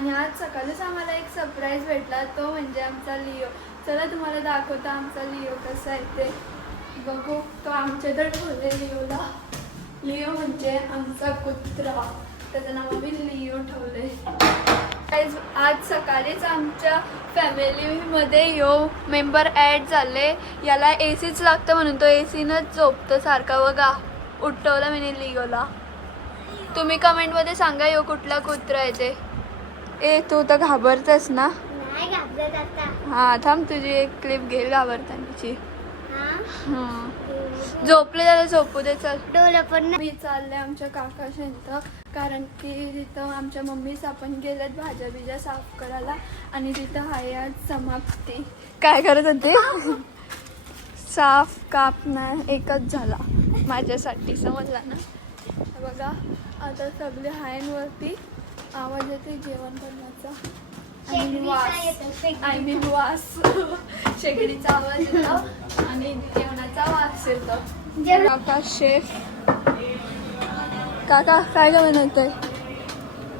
आणि आज सकाळीच आम्हाला एक सरप्राईज भेटला, तो म्हणजे आमचा लिओ. चला तुम्हाला दाखवतो आमचा लिओ कसा आहे ते बघू. तो आमच्या इथं ठेवले लिओला. लिओ म्हणजे आमचा कुत्रा, त्याचं नाव आम्ही लिओ ठेवले. आज सकाळीच आमच्या फॅमिलीमध्ये मेंबर ॲड झाले. याला एसीच लागतं म्हणून तो एसीनच झोपतो सारखा. बघा उठवलं मी लिओला. तुम्ही कमेंटमध्ये सांगा यो कुठला कुत्रा आहे ते. तू तर घाबरतेस ना? नाही घाबरत आता. हा थांब, तुझी एक क्लिप घे घाबरतानाची. झोपले त्याला झोपू दे. चल डोलं पण मी चालले आमच्या काकाच्या इथं, कारण की तिथं आमच्या मम्मीच आपण गेल्यात भाज्या बिज्या साफ करायला. आणि तिथं आहे आज समाप्ती. काय करत होते? साफ कापणं एकच झाला माझ्यासाठी, समजला ना? बघा आता सगळे हायनवरती आवाज येते जेवण बनवायचा. आय मीन वास. शेगडीचा आवाज येतो आणि जेवणाचा वास येतो. काका शेफ. काका काय काय बनवतोय?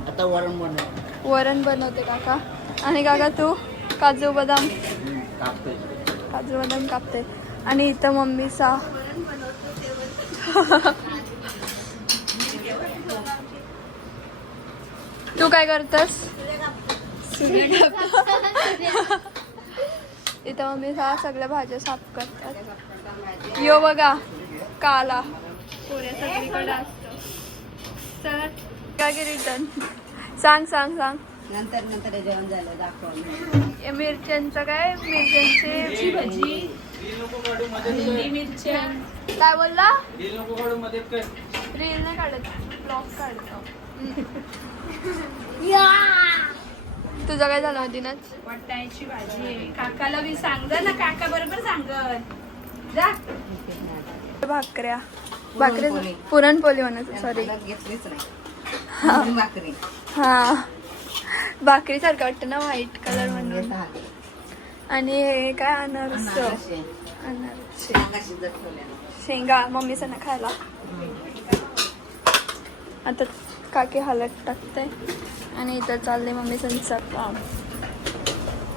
आता वरण बनवते काका. आणि काका तू काजू बदाम कापते. आणि इथं मम्मीचा तू काय करतस? इथं मम्मी सगळ्या भाज्या साफ करतात. यो बघा काला पोऱ्या सगळीकडे असतो. चला काय की रिटर्न सांग नंतर जेवण झालं दाखव. मिरच्यांचं काय? मिरच्यांची भाजी. मिरच्या काय बोलला? रील नाही काढत, ब्लॉग काढतो. तुझं काय झालं मधीनच? वाटाण्याची भाजी आहे. काकाला मी सांग ना, काका बरोबर सांगत जा. भाकऱ्या पुरणपोळी म्हणत, सॉरी. घेतलीच नाही भाकरी. हा भाकरी सारखं वाटतं ना, व्हाईट कलर म्हणून. आणि हे काय? अनारस. शेंगा मम्मीचं ना खायला. आता काकी हलत टाकते आणि इथं चालले मम्मी संसार काम.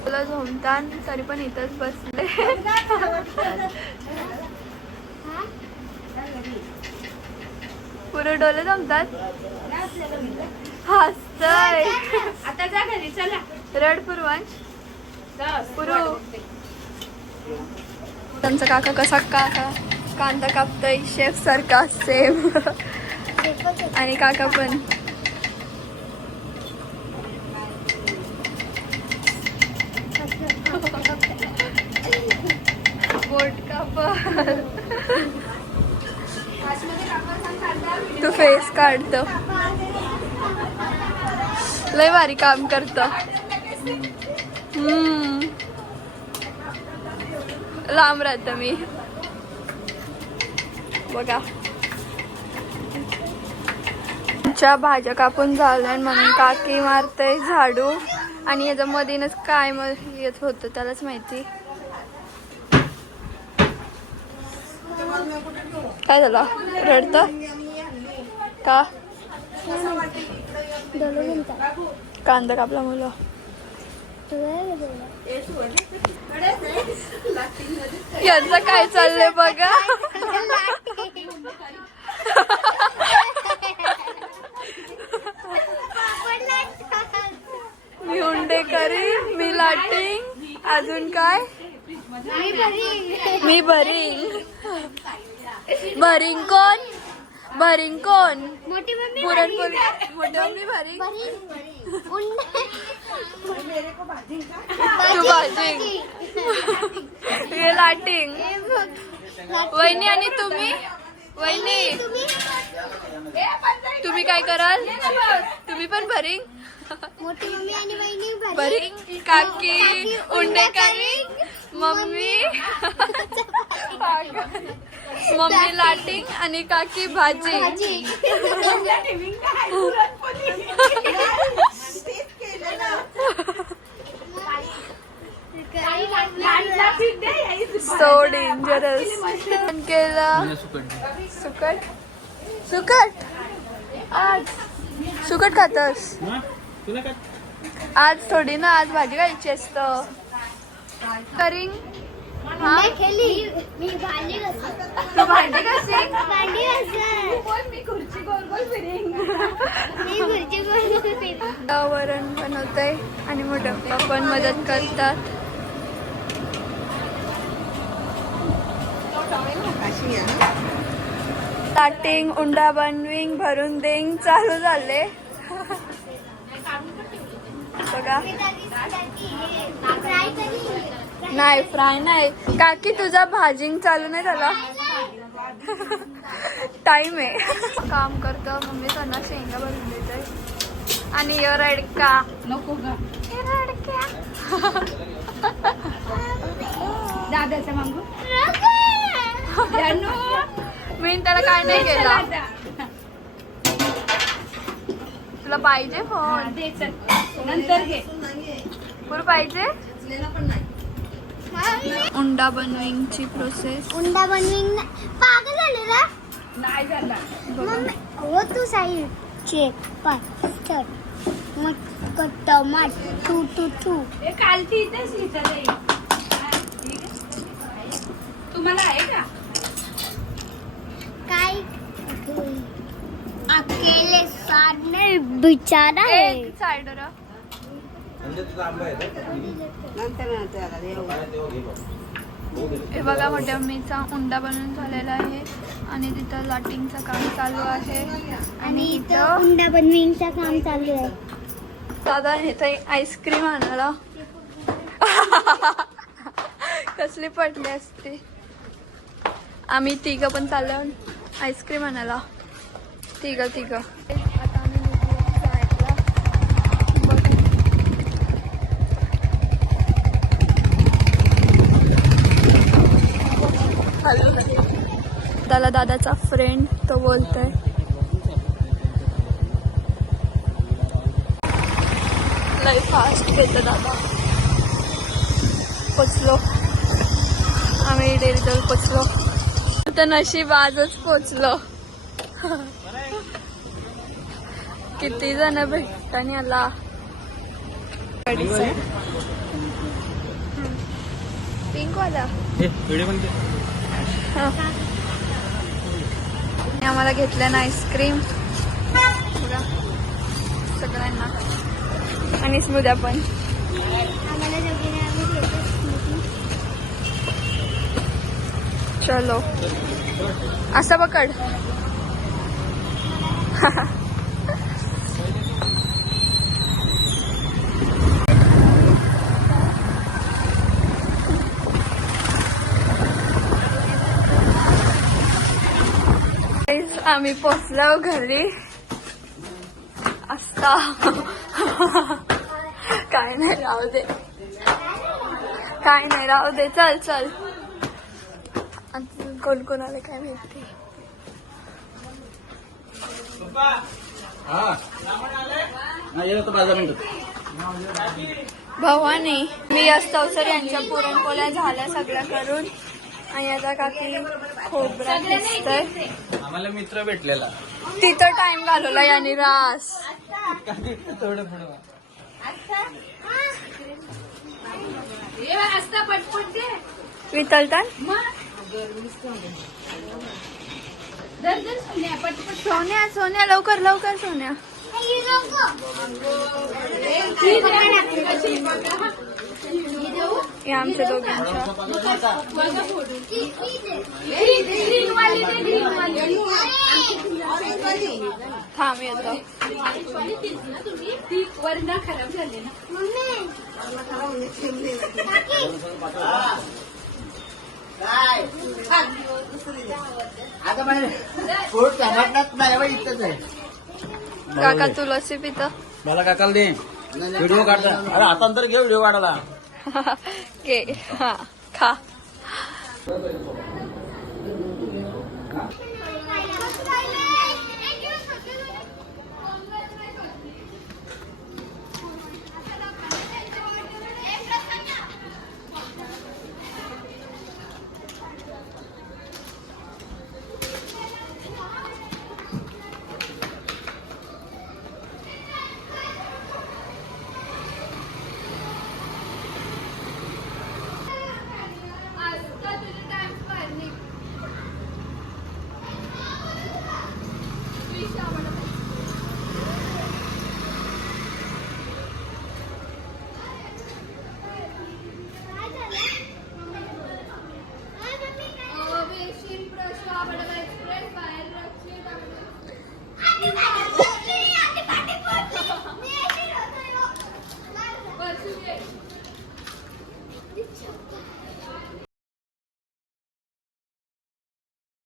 तुला झोमतान तरी पण इथंच बसले. पुरे डोले जमतात. हसतय. आता जा घरी चला. रड पुरवांश पुरू. त्यांचा काका कसा कांदा कापतोय शेफ सारखा सेम. आणि काका पण बोट कापत. तू फेस काढतो. लय भारी काम करतो. लांब राहत मी. बघा भाज्या कापून झाल्या म्हणून काकी मारते झाडू. आणि याच्या मधीनच काय येत होतं त्यालाच माहिती. काय झालं? रडत का? कांदा कापला मुलं. यांचं काय चाललंय बघा. मी हुंडेकरी, मी लाटिंग, अजून काय? मी भरिंग. भरिंग कोण? मोठी मम्मी पुरणपोळी. मोठी मम्मी भरिंग. तू भाजी. हे लाटिंग. वहिनी आणि तुम्ही? वहिनी तुम्ही काय कराल? तुम्ही पण भरिंग. मोठी मम्मी आणि वहिनी भरिंग. काकी उंडेकरी. मम्मी मम्मी लाटिंग आणि काकी भाजी. So dangerous. केलं सुकट. आज सुकट खातस? आज थोडी ना, आज भाजी खायची असतं. करिंग हा मी खेळली. मी भांडी घासत. तू भाजी कशी भांडी घासत. मी खुर्ची गोल गोल फिरिंग. मी खुर्ची गोल फिरते. वरण बनवतंय आणि मोठं पप्पा पण मदत करतात. काशी आहे. स्टार्टिंग उंडा बनविंग भरून देईन चालू झाले. बघा फ्राय करी. नाही फ्राय नाही काकी, तुझा भाजिंग चालू नाही झाला. टाइम आहे. काम करतो मम्मी त्यांना शेंगा भरून देते आणि यो रडका नको ग हे रडक्या. दादाचा मागू जानू. मी त्याला काय नाही केलं. तुला पाहिजे हा, फोन दे चल. नंतर घे. पुर पाहिजे. पण नाही. उंडा बनविंगची प्रोसेस. उंडा बनविंग पागल झाले ना नाही झाला. मम्मी. हो तू साईड चेक पाय मग टमाट टू हे कालची इथेच लिहितात आहे. हा, ठीक आहे. तुम्हाला आहे का? काय अकेले सामने बिचारा है. एक साइडर नंतर आता देऊ. हे बघा मोठ्या मम्मीचा उंडा बनवून झालेला आहे आणि तिथं लाटिंगचं काम चालू आहे. आणि इथं उंडा बनविंगचं काम चालू आहे. दादा इथं आईस्क्रीम आणायला. कसली पडली असते. आम्ही तिघं पण चाललो आईस्क्रीम आणायला. तिघं आता आम्ही निघलो जायला. बघू. त्याला दादाचा फ्रेंड तो बोलतोय. लय फास्ट घेतो दादा. पोचलो आम्ही डेरीजवळ पोचलो. तर नशीब आजच पोचलो. किती जण भेटतानी आला. पिंक वाला आम्हाला घेतलं ना आईस्क्रीम सगळ्यांना आणि स्मृद्या पण. आम्हाला दोघींना आम्ही घेतो. चलो असं पकड. आम्ही पोचलो घरी असता. काय नाही राहू दे. काय नाही राहू दे. चल चल. कोण कोण आले काय माहिती. भवानी मी अस्तवसर यांच्या पुरणपोळ्या झाल्या सगळ्या करून आणि आता काकी खोबरा दिसतंय. आम्हाला मित्र भेटलेला तिथं टाइम घालवला याने रास. थोडं पुढं हे असता पटपट दे. वितळतात. दर सोन्या पटपट. सोन्या सोन्या लवकर लवकर सोन्या. या आमच्या दोघांच्या. थांब येतो. ती वर्ण खराब झाली ना. आता पोट टमाटात नाही बा इथंच आहे. काका तू लस्सी पितं. मला काकाला दे व्हिडिओ काढता. अरे आता तर घे व्हिडिओ काढायला. घे हा खा.